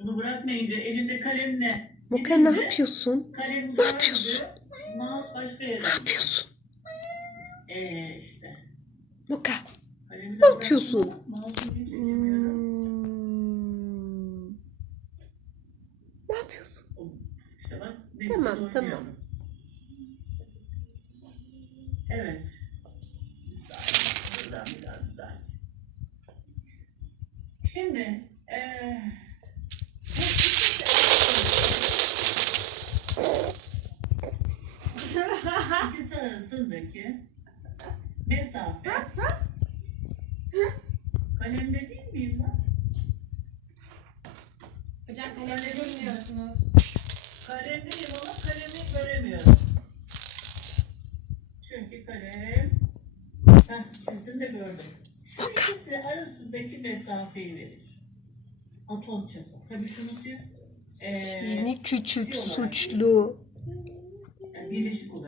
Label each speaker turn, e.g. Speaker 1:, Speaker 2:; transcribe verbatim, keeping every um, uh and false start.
Speaker 1: Bunu bırakmayınca elinde kalemle.
Speaker 2: Moka ne yapıyorsun?
Speaker 1: Kalem
Speaker 2: Ne yapıyorsun?
Speaker 1: Mouse başka yere.
Speaker 2: Ne yapıyorsun?
Speaker 1: Eee işte.
Speaker 2: Moka
Speaker 1: Kalemi
Speaker 2: ne yapıyorsun?
Speaker 1: Mouse'u bir çekemiyorum.
Speaker 2: Hmm. Ne yapıyorsun?
Speaker 1: İşte bak.
Speaker 2: Tamam,
Speaker 1: oynuyorum.
Speaker 2: tamam.
Speaker 1: Evet. Bir saniye. Buradan bir daha düzelt. Şimdi eee İkisi arasındaki mesafe kalemde değil miyim ben?
Speaker 3: Hocam kalemle görmüyorsunuz.
Speaker 1: Kalemdeyim ama kalemi göremiyorum. Çünkü kalem... Heh, çizdim de gördüm. Şu ikisi arasındaki mesafeyi verir. Atom çapı. Tabii şunu siz... Ee,
Speaker 2: Seni küçük
Speaker 1: şey olarak-
Speaker 2: suçlu.
Speaker 1: Yani birleşik olarak.